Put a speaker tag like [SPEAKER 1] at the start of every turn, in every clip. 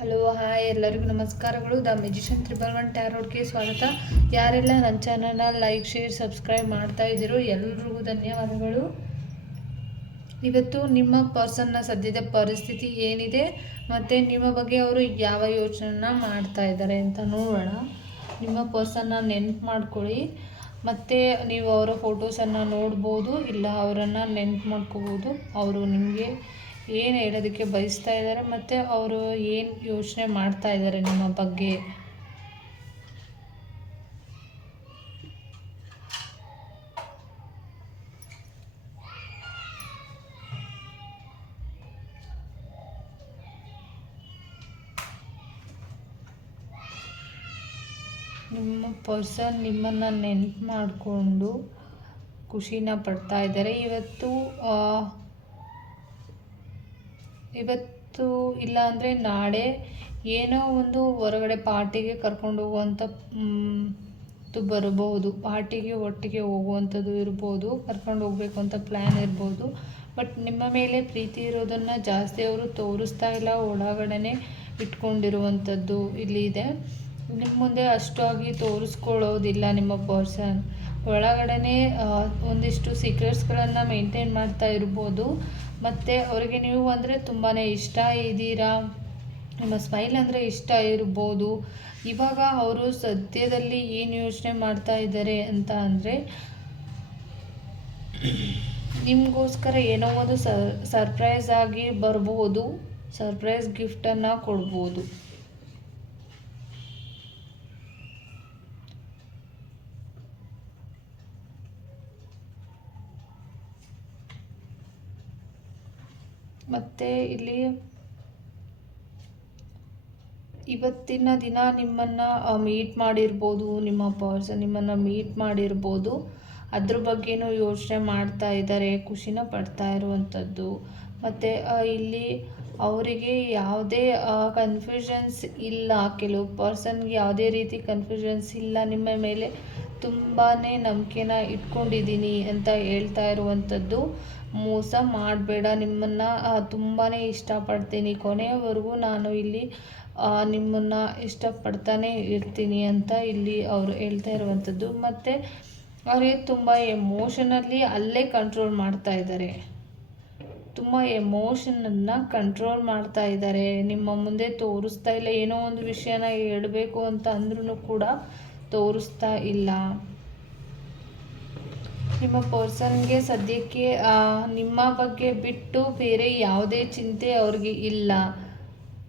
[SPEAKER 1] Hello, hi ಎಲ್ಲರಿಗೂ ನಮಸ್ಕಾರಗಳು. The magician triple one ಟ್ಯಾರೋಡ್ಗೆ ಸ್ವಾಗತ. ಯಾರೆಲ್ಲ ನನ್ನ ಚಾನಲ್ನ ಲೈಕ್, ಶೇರ್, ಸಬ್ಸ್ಕ್ರೈಬ್ ಮಾಡ್ತಾ ಇದ್ದೀರೋ ಎಲ್ರಿಗೂ ಧನ್ಯವಾದಗಳು. ಇವತ್ತು ನಿಮ್ಮ ಪರ್ಸನ್ನ ಸದ್ಯದ ಪರಿಸ್ಥಿತಿ ಏನಿದೆ ಮತ್ತು ನಿಮ್ಮ ಬಗ್ಗೆ ಅವರು ಯಾವ ಯೋಚನೆನ ಮಾಡ್ತಾ ಇದ್ದಾರೆ ಅಂತ ನೋಡೋಣ. ನಿಮ್ಮ ಪರ್ಸನ್ನ ನೆನ್ಪು ಮಾಡ್ಕೊಳ್ಳಿ. ಮತ್ತು ನೀವು ಅವರ ಫೋಟೋಸನ್ನು ನೋಡ್ಬೋದು, ಇಲ್ಲ ಅವರನ್ನು ನೆನ್ಪು ಮಾಡ್ಕೋಬೋದು. ಅವರು ನಿಮಗೆ ಏನು ಹೇಳೋದಕ್ಕೆ ಬಯಸ್ತಾ ಇದ್ದಾರೆ ಮತ್ತು ಅವರು ಏನು ಯೋಚನೆ ಮಾಡ್ತಾ ಇದ್ದಾರೆ ನಿಮ್ಮ ಬಗ್ಗೆ? ನಿಮ್ಮ ಪರ್ಸನ್ ನಿಮ್ಮನ್ನು ನೆನ್ಪು ಮಾಡಿಕೊಂಡು ಖುಷಿನ ಪಡ್ತಾ ಇದ್ದಾರೆ. ಇವತ್ತು ಇವತ್ತು ಇಲ್ಲ ಅಂದರೆ ನಾಳೆ ಏನೋ ಒಂದು ಹೊರಗಡೆ ಪಾರ್ಟಿಗೆ ಕರ್ಕೊಂಡು ಹೋಗುವಂಥ ಬರಬಹುದು. ಪಾರ್ಟಿಗೆ ಒಟ್ಟಿಗೆ ಹೋಗುವಂಥದ್ದು ಇರ್ಬೋದು, ಕರ್ಕೊಂಡು ಹೋಗಬೇಕು ಅಂತ ಪ್ಲ್ಯಾನ್ ಇರ್ಬೋದು. ಬಟ್ ನಿಮ್ಮ ಮೇಲೆ ಪ್ರೀತಿ ಇರೋದನ್ನು ಜಾಸ್ತಿ ಅವರು ತೋರಿಸ್ತಾ ಇಲ್ಲ, ಒಳಗಡೆನೆ ಇಟ್ಕೊಂಡಿರುವಂಥದ್ದು ಇಲ್ಲಿ ಇದೆ. ನಿಮ್ಮ ಮುಂದೆ ಅಷ್ಟಾಗಿ ತೋರಿಸ್ಕೊಳ್ಳೋದಿಲ್ಲ ನಿಮ್ಮ ಪರ್ಸನ್ ಒಳಗಡೆನೆ ಆ, ಒಂದಿಷ್ಟು ಸೀಕ್ರೆಟ್ಸ್ಗಳನ್ನು ಮೇಂಟೈನ್ ಮಾಡ್ತಾ ಇರ್ಬೋದು. ಮತ್ತು ಅವರಿಗೆ ನೀವು ಅಂದರೆ ತುಂಬಾ ಇಷ್ಟ ಇದ್ದೀರಾ? ನಿಮ್ಮ ಸ್ಮೈಲ್ ಅಂದರೆ ಇಷ್ಟ ಇರ್ಬೋದು. ಇವಾಗ ಅವರು ಸದ್ಯದಲ್ಲಿ ಏನು ಯೋಚನೆ ಮಾಡ್ತಾ ಇದ್ದಾರೆ ಅಂತ ಅಂದರೆ ನಿಮಗೋಸ್ಕರ ಏನೋ ಒಂದು ಸರ್ ಸರ್ಪ್ರೈಸ್ ಆಗಿ ಬರ್ಬೋದು. ಸರ್ಪ್ರೈಸ್ ಗಿಫ್ಟನ್ನು ಕೊಡ್ಬೋದು. ಮತ್ತು ಇಲ್ಲಿ ಇವತ್ತಿನ ದಿನ ನಿಮ್ಮನ್ನು ಮೀಟ್ ಮಾಡಿರ್ಬೋದು, ನಿಮ್ಮ ಪರ್ಸನ್ ನಿಮ್ಮನ್ನು ಮೀಟ್ ಮಾಡಿರ್ಬೋದು. ಅದ್ರ ಬಗ್ಗೆನೂ ಯೋಚನೆ ಮಾಡ್ತಾ ಇದ್ದಾರೆ, ಖುಷಿನ ಪಡ್ತಾ ಇರುವಂಥದ್ದು. ಮತ್ತು ಇಲ್ಲಿ ಅವರಿಗೆ ಯಾವುದೇ ಕನ್ಫ್ಯೂಷನ್ಸ್ ಇಲ್ಲ. ಕೆಲವು ಪರ್ಸನ್ಗೆ ಯಾವುದೇ ರೀತಿ ಕನ್ಫ್ಯೂಷನ್ಸ್ ಇಲ್ಲ. ನಿಮ್ಮ ಮೇಲೆ ತುಂಬಾ ನಂಬಿಕೆನ ಇಟ್ಕೊಂಡಿದ್ದೀನಿ ಅಂತ ಹೇಳ್ತಾ ಇರುವಂಥದ್ದು. ಮೋಸ ಮಾಡಬೇಡ. ನಿಮ್ಮನ್ನು ತುಂಬಾ ಇಷ್ಟಪಡ್ತೀನಿ. ಕೊನೆಯವರೆಗೂ ನಾನು ಇಲ್ಲಿ ನಿಮ್ಮನ್ನು ಇಷ್ಟಪಡ್ತಾನೆ ಇರ್ತೀನಿ ಅಂತ ಇಲ್ಲಿ ಅವರು ಹೇಳ್ತಾ ಇರುವಂಥದ್ದು. ಮತ್ತು ಅವರಿಗೆ ತುಂಬ ಎಮೋಷನಲ್ಲಿ ಅಲ್ಲೇ ಕಂಟ್ರೋಲ್ ಮಾಡ್ತಾ ಇದ್ದಾರೆ. ತುಂಬ ಎಮೋಷನನ್ನು ಕಂಟ್ರೋಲ್ ಮಾಡ್ತಾ ಇದ್ದಾರೆ. ನಿಮ್ಮ ಮುಂದೆ ತೋರಿಸ್ತಾ ಇಲ್ಲ. ಏನೋ ಒಂದು ವಿಷಯನ ಹೇಳಬೇಕು ಅಂತ ಅಂದ್ರೂ ಕೂಡ ತೋರಿಸ್ತಾ ಇಲ್ಲ. ನಿಮ್ಮ ಪರ್ಸನ್ಗೆ ಸದ್ಯಕ್ಕೆ ನಿಮ್ಮ ಬಗ್ಗೆ ಬಿಟ್ಟು ಬೇರೆ ಯಾವುದೇ ಚಿಂತೆ ಅವ್ರಿಗೆ ಇಲ್ಲ.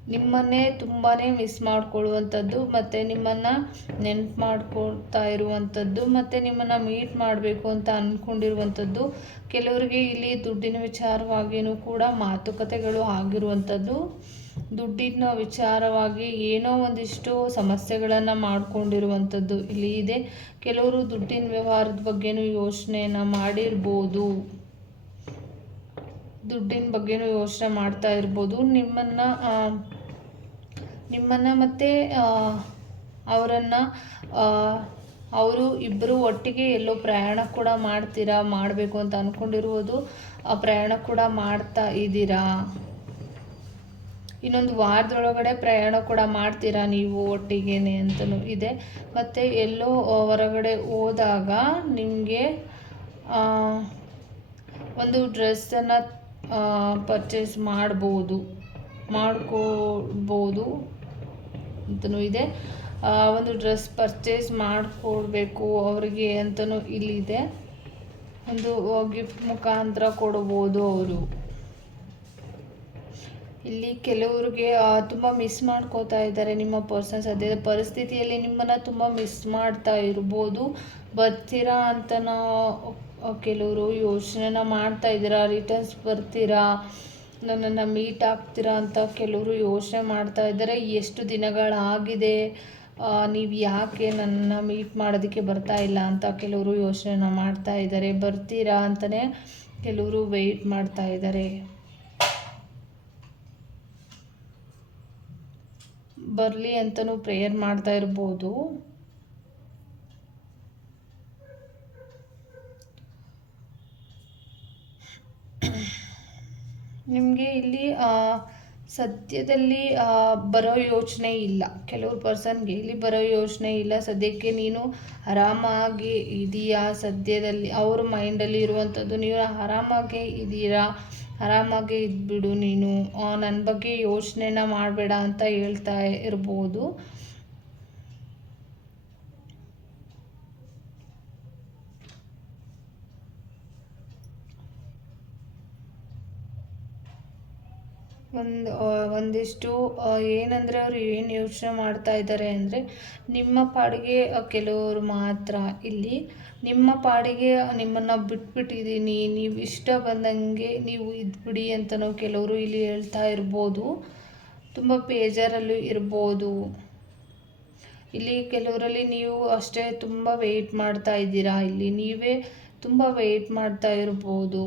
[SPEAKER 1] ನಿಮ್ಮನ್ನೇ ತುಂಬಾ ಮಿಸ್ ಮಾಡ್ಕೊಳ್ಳುವಂಥದ್ದು ಮತ್ತು ನಿಮ್ಮನ್ನು ನೆನ್ಪು ಮಾಡ್ಕೊಳ್ತಾ ಇರುವಂಥದ್ದು ಮತ್ತು ನಿಮ್ಮನ್ನು ಮೀಟ್ ಮಾಡಬೇಕು ಅಂತ ಅಂದ್ಕೊಂಡಿರುವಂಥದ್ದು ಕೆಲವರಿಗೆ ಇಲ್ಲಿ ದುಡ್ಡಿನ ವಿಚಾರವಾಗಿಯೂ ಕೂಡ ಮಾತುಕತೆಗಳು ಆಗಿರುವಂಥದ್ದು. ದುಡ್ಡಿನ ವಿಚಾರವಾಗಿ ಏನೋ ಒಂದಿಷ್ಟು ಸಮಸ್ಯೆಗಳನ್ನು ಮಾಡಿಕೊಂಡಿರುವಂಥದ್ದು ಇಲ್ಲಿ ಇದೆ. ಕೆಲವರು ದುಡ್ಡಿನ ವ್ಯವಹಾರದ ಬಗ್ಗೆನೂ ಯೋಚನೆಯನ್ನು ಮಾಡಿರ್ಬೋದು. ದುಡ್ಡಿನ ಬಗ್ಗೆನೂ ಯೋಚನೆ ಮಾಡ್ತಾ ಇರ್ಬೋದು. ನಿಮ್ಮನ್ನು ನಿಮ್ಮನ್ನು ಮತ್ತು ಅವರನ್ನು ಅವರು ಇಬ್ಬರು ಒಟ್ಟಿಗೆ ಎಲ್ಲೋ ಪ್ರಯಾಣ ಕೂಡ ಮಾಡ್ತೀರಾ, ಮಾಡಬೇಕು ಅಂತ ಅಂದ್ಕೊಂಡಿರುವುದು ಆ ಪ್ರಯಾಣ ಕೂಡ ಮಾಡ್ತಾ ಇದ್ದೀರಾ? ಇನ್ನೊಂದು ವಾರದೊಳಗಡೆ ಪ್ರಯಾಣ ಕೂಡ ಮಾಡ್ತೀರಾ ನೀವು ಒಟ್ಟಿಗೇನೆ ಅಂತಲೂ ಇದೆ. ಮತ್ತು ಎಲ್ಲೋ ಹೊರಗಡೆ ಹೋದಾಗ ನಿಮಗೆ ಒಂದು ಡ್ರೆಸ್ಸನ್ನು ಪರ್ಚೇಸ್ ಮಾಡ್ಬೋದು ಮಾಡ್ಕೊಳ್ಬೋದು ಅಂತಲೂ ಇದೆ. ಒಂದು ಡ್ರೆಸ್ ಪರ್ಚೇಸ್ ಮಾಡಿಕೊಡ್ಬೇಕು ಅವರಿಗೆ ಅಂತಲೂ ಇಲ್ಲಿದೆ. ಒಂದು ಗಿಫ್ಟ್ ಮುಖಾಂತರ ಕೊಡ್ಬೋದು ಅವರು. ಇಲ್ಲಿ ಕೆಲವ್ರಿಗೆ ತುಂಬ ಮಿಸ್ ಮಾಡ್ಕೋತಾ ಇದ್ದಾರೆ ನಿಮ್ಮ ಪರ್ಸನ್ ಸದ್ಯದ ಪರಿಸ್ಥಿತಿಯಲ್ಲಿ ನಿಮ್ಮನ್ನು ತುಂಬ ಮಿಸ್ ಮಾಡ್ತಾ ಇರ್ಬೋದು. ಬರ್ತೀರಾ ಅಂತ ಕೆಲವರು ಯೋಚನೆನ ಮಾಡ್ತಾ ಇದ್ದೀರಾ? ರಿಟರ್ನ್ಸ್ ಬರ್ತೀರಾ? ನನ್ನನ್ನು ಮೀಟ್ ಆಗ್ತೀರಾ ಅಂತ ಕೆಲವರು ಯೋಚನೆ ಮಾಡ್ತಾ ಇದ್ದಾರೆ. ಎಷ್ಟು ದಿನಗಳಾಗಿದೆ ನೀವು ಯಾಕೆ ನನ್ನ ಮೀಟ್ ಮಾಡೋದಕ್ಕೆ ಬರ್ತಾ ಇಲ್ಲ ಅಂತ ಕೆಲವರು ಯೋಚನೆನ ಮಾಡ್ತಾ ಇದ್ದಾರೆ. ಬರ್ತೀರಾ ಅಂತಲೇ ಕೆಲವರು ವೆಯ್ಟ್ ಮಾಡ್ತಾ ಇದ್ದಾರೆ. ಬರಲಿ ಅಂತಲೂ ಪ್ರೇಯರ್ ಮಾಡ್ತಾ ಇರ್ಬೋದು. ನಿಮಗೆ ಇಲ್ಲಿ ಸದ್ಯದಲ್ಲಿ ಬರೋ ಯೋಚನೆ ಇಲ್ಲ. ಕೆಲವ್ರು ಪರ್ಸನ್ಗೆ ಇಲ್ಲಿ ಬರೋ ಯೋಚನೆ ಇಲ್ಲ. ಸದ್ಯಕ್ಕೆ ನೀನು ಆರಾಮಾಗಿ ಇದೆಯಾ? ಸದ್ಯದಲ್ಲಿ ಅವ್ರ ಮೈಂಡಲ್ಲಿ ಇರುವಂಥದ್ದು ನೀವು ಆರಾಮಾಗೇ ಇದ್ದೀರಾ ಆರಾಮಾಗೆ ಇದ್ಬಿಡು ನೀನು ನನ್ನ ಬಗ್ಗೆ ಯೋಚನೆನ ಮಾಡಬೇಡ ಅಂತ ಹೇಳ್ತಾ ಇರ್ಬೋದು. ಒಂದು ಒಂದಿಷ್ಟು ಏನಂದರೆ ಅವರು ಏನು ಯೋಚನೆ ಮಾಡ್ತಾ ಇದ್ದಾರೆ ಅಂದರೆ ನಿಮ್ಮ ಪಾಡಿಗೆ ಕೆಲವರು ಮಾತ್ರ ಇಲ್ಲಿ ನಿಮ್ಮ ಪಾಡಿಗೆ ನಿಮ್ಮನ್ನು ಬಿಟ್ಬಿಟ್ಟಿದ್ದೀನಿ ನೀವು ಇಷ್ಟ ಬಂದಂಗೆ ನೀವು ಇದ್ಬಿಡಿ ಅಂತಲೂ ಕೆಲವರು ಇಲ್ಲಿ ಹೇಳ್ತಾ ಇರ್ಬೋದು. ತುಂಬ ಬೇಜಾರಲ್ಲೂ ಇರ್ಬೋದು. ಇಲ್ಲಿ ಕೆಲವರಲ್ಲಿ ನೀವು ಅಷ್ಟೇ ತುಂಬ ವೆಯ್ಟ್ ಮಾಡ್ತಾ ಇದ್ದೀರಾ, ಇಲ್ಲಿ ನೀವೇ ತುಂಬ ವೆಯ್ಟ್ ಮಾಡ್ತಾ ಇರ್ಬೋದು.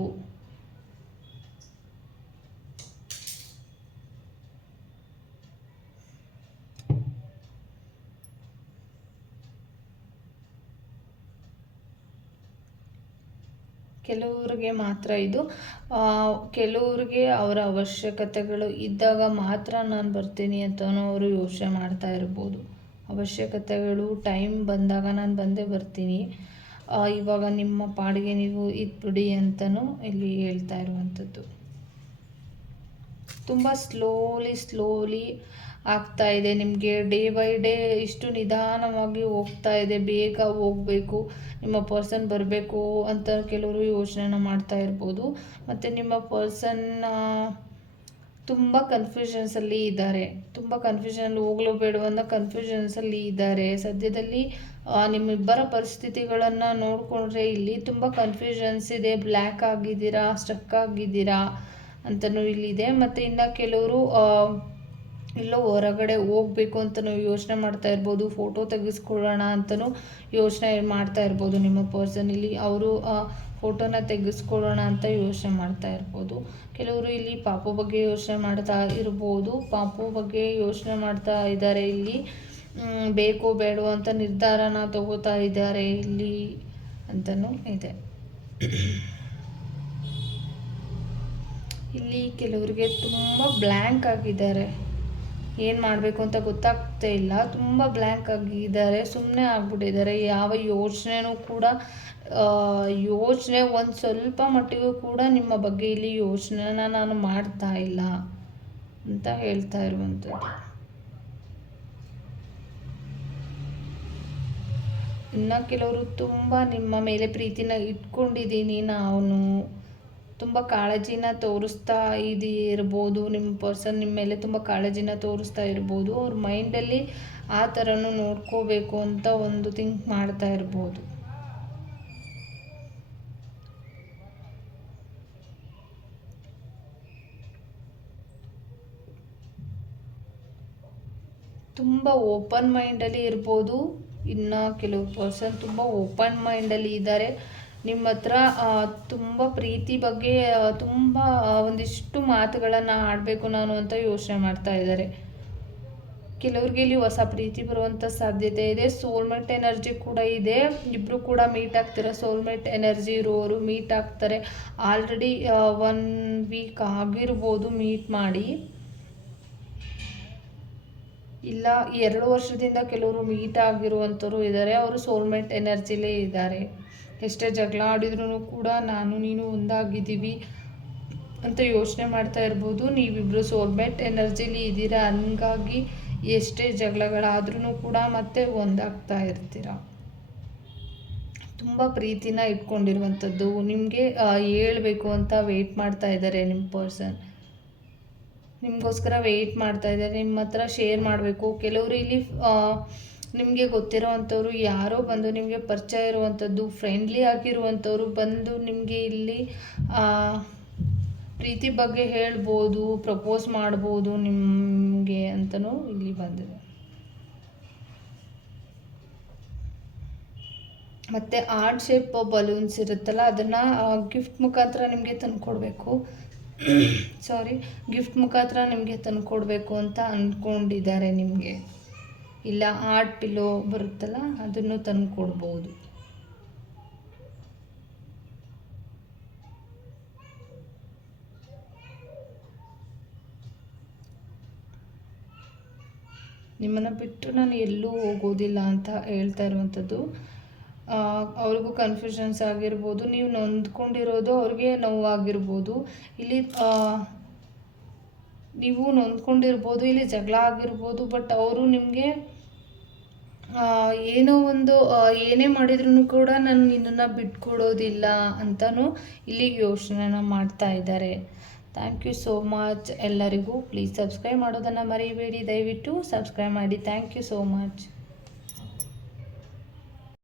[SPEAKER 1] ಕೆಲವ್ರಿಗೆ ಮಾತ್ರ ಇದು. ಕೆಲವ್ರಿಗೆ ಅವರ ಅವಶ್ಯಕತೆಗಳು ಇದ್ದಾಗ ಮಾತ್ರ ನಾನು ಬರ್ತೀನಿ ಅಂತಲೂ ಅವರು ಯೋಚನೆ ಮಾಡ್ತಾ ಇರ್ಬೋದು. ಅವಶ್ಯಕತೆಗಳು ಟೈಮ್ ಬಂದಾಗ ನಾನು ಬಂದೇ ಬರ್ತೀನಿ. ಇವಾಗ ನಿಮ್ಮ ಪಾಡಿಗೆ ನೀವು ಇದ್ಬಿಡಿ ಅಂತಲೂ ಇಲ್ಲಿ ಹೇಳ್ತಾ ಇರುವಂಥದ್ದು. ತುಂಬ ಸ್ಲೋಲಿ ಸ್ಲೋಲಿ ಆಗ್ತಾ ಇದೆ. ನಿಮಗೆ ಡೇ ಬೈ ಡೇ ಇಷ್ಟು ನಿಧಾನವಾಗಿ ಹೋಗ್ತಾ ಇದೆ. ಬೇಗ ಹೋಗಬೇಕು. ನಿಮ್ಮ ಪರ್ಸನ್ ಬರಬೇಕು ಅಂತ ಕೆಲವರು ಯೋಚನೆನ ಮಾಡ್ತಾ ಇರ್ಬೋದು. ಮತ್ತು ನಿಮ್ಮ ಪರ್ಸನ್ ತುಂಬ ಕನ್ಫ್ಯೂಷನ್ಸಲ್ಲಿ ಇದ್ದಾರೆ. ತುಂಬ ಕನ್ಫ್ಯೂಷನಲ್ಲಿ ಹೋಗ್ಲೋ ಬೇಡವನ್ನ ಕನ್ಫ್ಯೂಷನ್ಸಲ್ಲಿ ಇದ್ದಾರೆ. ಸದ್ಯದಲ್ಲಿ ನಿಮ್ಮಿಬ್ಬರ ಪರಿಸ್ಥಿತಿಗಳನ್ನು ನೋಡಿಕೊಂಡ್ರೆ ಇಲ್ಲಿ ತುಂಬ ಕನ್ಫ್ಯೂಷನ್ಸ್ ಇದೆ. ಬ್ಲ್ಯಾಕ್ ಆಗಿದ್ದೀರಾ ಸ್ಟಕ್ ಆಗಿದ್ದೀರಾ ಅಂತಲೂ ಇಲ್ಲಿದೆ. ಮತ್ತು ಇನ್ನು ಕೆಲವರು ಎಲ್ಲೋ ಹೊರಗಡೆ ಹೋಗ್ಬೇಕು ಅಂತಲೂ ಯೋಚನೆ ಮಾಡ್ತಾ ಇರ್ಬೋದು ಫೋಟೋ ತೆಗೆಸ್ಕೊಳ್ಳೋಣ ಅಂತಲೂ ಯೋಚನೆ ಮಾಡ್ತಾ ಇರ್ಬೋದು ನಿಮ್ಮ ಪರ್ಸನ್ ಇಲ್ಲಿ. ಅವರು ಫೋಟೋನ ತೆಗೆಸ್ಕೊಳ್ಳೋಣ ಅಂತ ಯೋಚನೆ ಮಾಡ್ತಾ ಇರ್ಬೋದು. ಕೆಲವರು ಇಲ್ಲಿ ಪಾಪು ಬಗ್ಗೆ ಯೋಚನೆ ಮಾಡ್ತಾ ಇರ್ಬೋದು. ಪಾಪು ಬಗ್ಗೆ ಯೋಚನೆ ಮಾಡ್ತಾ ಇದ್ದಾರೆ ಇಲ್ಲಿ. ಬೇಕು ಬೇಡೋ ಅಂತ ನಿರ್ಧಾರನ ತಗೋತಾ ಇದ್ದಾರೆ ಇಲ್ಲಿ ಅಂತಲೂ ಇದೆ. ಇಲ್ಲಿ ಕೆಲವರಿಗೆ ತುಂಬ ಬ್ಲ್ಯಾಂಕ್ ಆಗಿದ್ದಾರೆ. ಏನು ಮಾಡಬೇಕು ಅಂತ ಗೊತ್ತಾಗ್ತಾ ಇಲ್ಲ. ತುಂಬ ಬ್ಲ್ಯಾಂಕ್ ಆಗಿದ್ದಾರೆ ಸುಮ್ಮನೆ ಆಗ್ಬಿಟ್ಟಿದ್ದಾರೆ. ಯಾವ ಯೋಚನೆನೂ ಕೂಡ ಯೋಚನೆ ಒಂದು ಸ್ವಲ್ಪ ಮಟ್ಟಿಗೂ ಕೂಡ ನಿಮ್ಮ ಬಗ್ಗೆ ಇಲ್ಲಿ ಯೋಚನೆನ ನಾನು ಮಾಡ್ತಾ ಇಲ್ಲ ಅಂತ ಹೇಳ್ತಾ ಇರುವಂಥದ್ದು. ಇನ್ನು ಕೆಲವರು ತುಂಬ ನಿಮ್ಮ ಮೇಲೆ ಪ್ರೀತಿನ ಇಟ್ಕೊಂಡಿದ್ದೀನಿ ನಾನು. ತುಂಬ ಕಾಳಜಿನ ತೋರಿಸ್ತಾ ಇದು ಇರ್ಬೋದು ನಿಮ್ಮ ಪರ್ಸನ್ ನಿಮ್ಮ ಮೇಲೆ ತುಂಬ ಕಾಳಜಿನ ತೋರಿಸ್ತಾ ಇರ್ಬೋದು, ಅವ್ರ ಮೈಂಡಲ್ಲಿ ಆ ಥರನೂ ನೋಡ್ಕೋಬೇಕು ಅಂತ ಒಂದು ಥಿಂಕ್ ಮಾಡ್ತಾ ಇರ್ಬೋದು. ತುಂಬ ಓಪನ್ ಮೈಂಡಲ್ಲಿ ಇರ್ಬೋದು. ಇನ್ನು ಕೆಲವು ಪರ್ಸನ್ ತುಂಬ ಓಪನ್ ಮೈಂಡಲ್ಲಿ ಇದ್ದಾರೆ. ನಿಮ್ಮ ಹತ್ರ ತುಂಬ ಪ್ರೀತಿ ಬಗ್ಗೆ ತುಂಬ ಒಂದಿಷ್ಟು ಮಾತುಗಳನ್ನು ಆಡಬೇಕು ನಾನು ಅಂತ ಯೋಚನೆ ಮಾಡ್ತಾ ಇದ್ದಾರೆ. ಕೆಲವ್ರಿಗೆ ಇಲ್ಲಿ ಹೊಸ ಪ್ರೀತಿ ಬರುವಂಥ ಸಾಧ್ಯತೆ ಇದೆ. ಸೋಲ್ಮೇಟ್ ಎನರ್ಜಿ ಕೂಡ ಇದೆ. ಇಬ್ಬರು ಕೂಡ ಮೀಟ್ ಆಗ್ತೀರ? ಸೋಲ್ಮೇಟ್ ಎನರ್ಜಿ ಇರೋರು ಮೀಟ್ ಆಗ್ತಾರೆ. ಆಲ್ರೆಡಿ ಒನ್ ವೀಕ್ ಆಗಿರ್ಬೋದು ಮೀಟ್ ಮಾಡಿ. ಇಲ್ಲ, ಎರಡು ವರ್ಷದಿಂದ ಕೆಲವರು ಮೀಟ್ ಆಗಿರುವಂಥವ್ರು ಇದ್ದಾರೆ. ಅವರು ಸೋಲ್ಮೇಟ್ ಎನರ್ಜಿಲೇ ಇದ್ದಾರೆ. ಎಷ್ಟೇ ಜಗಳ ಆಡಿದ್ರೂ ಕೂಡ ನಾನು, ನೀನು ಒಂದಾಗಿದ್ದೀವಿ ಅಂತ ಯೋಚನೆ ಮಾಡ್ತಾ ಇರ್ಬೋದು. ನೀವಿಬ್ಬರು ಸೋರ್ಬೆಟ್ ಎನರ್ಜಿಲಿ ಇದ್ದೀರಾ? ಹಂಗಾಗಿ ಎಷ್ಟೇ ಜಗಳಗಳಾದ್ರೂ ಕೂಡ ಮತ್ತೆ ಒಂದಾಗ್ತಾ ಇರ್ತೀರ? ತುಂಬ ಪ್ರೀತಿನ ಇಟ್ಕೊಂಡಿರುವಂಥದ್ದು. ನಿಮಗೆ ಹೇಳ್ಬೇಕು ಅಂತ ವೆಯ್ಟ್ ಮಾಡ್ತಾ ಇದ್ದಾರೆ ನಿಮ್ಮ ಪರ್ಸನ್ ನಿಮಗೋಸ್ಕರ ವೆಯ್ಟ್ ಮಾಡ್ತಾ ಇದ್ದಾರೆ. ನಿಮ್ಮ ಹತ್ರ ಶೇರ್ ಮಾಡಬೇಕು. ಕೆಲವರು ಇಲ್ಲಿ ನಿಮಗೆ ಗೊತ್ತಿರೋ ಅಂಥವ್ರು ಯಾರೋ ಬಂದು ನಿಮಗೆ ಪರಿಚಯ ಇರುವಂಥದ್ದು ಫ್ರೆಂಡ್ಲಿ ಆಗಿರುವಂಥವ್ರು ಬಂದು ನಿಮಗೆ ಇಲ್ಲಿ ಪ್ರೀತಿ ಬಗ್ಗೆ ಹೇಳ್ಬೋದು ಪ್ರಪೋಸ್ ಮಾಡ್ಬೋದು ನಿಮಗೆ ಅಂತಲೂ ಇಲ್ಲಿ ಬಂದಿದೆ. ಮತ್ತು ಆರ್ಟ್ ಶೇಪ್ ಬಲೂನ್ಸ್ ಇರುತ್ತಲ್ಲ, ಅದನ್ನು ಗಿಫ್ಟ್ ಮುಖಾಂತರ ನಿಮಗೆ ತಂದುಕೊಡ್ಬೇಕು ಸಾರಿ ಗಿಫ್ಟ್ ಮುಖಾಂತರ ನಿಮಗೆ ತಂದುಕೊಡ್ಬೇಕು ಅಂತ ಅಂದ್ಕೊಂಡಿದ್ದಾರೆ ನಿಮಗೆ. ಇಲ್ಲ ಆರ್ಟ್ ಪಿಲ್ಲೋ ಬರುತ್ತಲ್ಲ, ಅದನ್ನು ತಂದು ಕೊಡ್ಬೋದು. ನಿಮ್ಮನ್ನು ಬಿಟ್ಟು ನಾನು ಎಲ್ಲೂ ಹೋಗೋದಿಲ್ಲ ಅಂತ ಹೇಳ್ತಾ ಇರುವಂಥದ್ದು. ಅವ್ರಿಗೂ ಕನ್ಫ್ಯೂಷನ್ಸ್ ಆಗಿರ್ಬೋದು, ನೀವು ನೊಂದ್ಕೊಂಡಿರೋದು ಅವ್ರಿಗೆ ನೋವಾಗಿರ್ಬೋದು. ಇಲ್ಲಿ ನೀವು ನೊಂದ್ಕೊಂಡಿರ್ಬೋದು, ಇಲ್ಲಿ ಜಗಳ ಆಗಿರ್ಬೋದು ಬಟ್ ಅವರು ನಿಮಗೆ ಏನೋ ಒಂದು ಏನೇ ಮಾಡಿದ್ರು ಕೂಡ ನಾನು ನಿನ್ನನ್ನು ಬಿಟ್ಕೊಡೋದಿಲ್ಲ ಅಂತಲೂ ಇಲ್ಲಿ ಯೋಚನೆನ ಮಾಡ್ತಾ ಇದ್ದಾರೆ. ಥ್ಯಾಂಕ್ ಯು ಸೋ ಮಚ್ ಎಲ್ಲರಿಗೂ ಪ್ಲೀಸ್ ಸಬ್ಸ್ಕ್ರೈಬ್ ಮಾಡೋದನ್ನು ಮರಿಬೇಡಿ. ದಯವಿಟ್ಟು ಸಬ್ಸ್ಕ್ರೈಬ್ ಮಾಡಿ. Thank you so much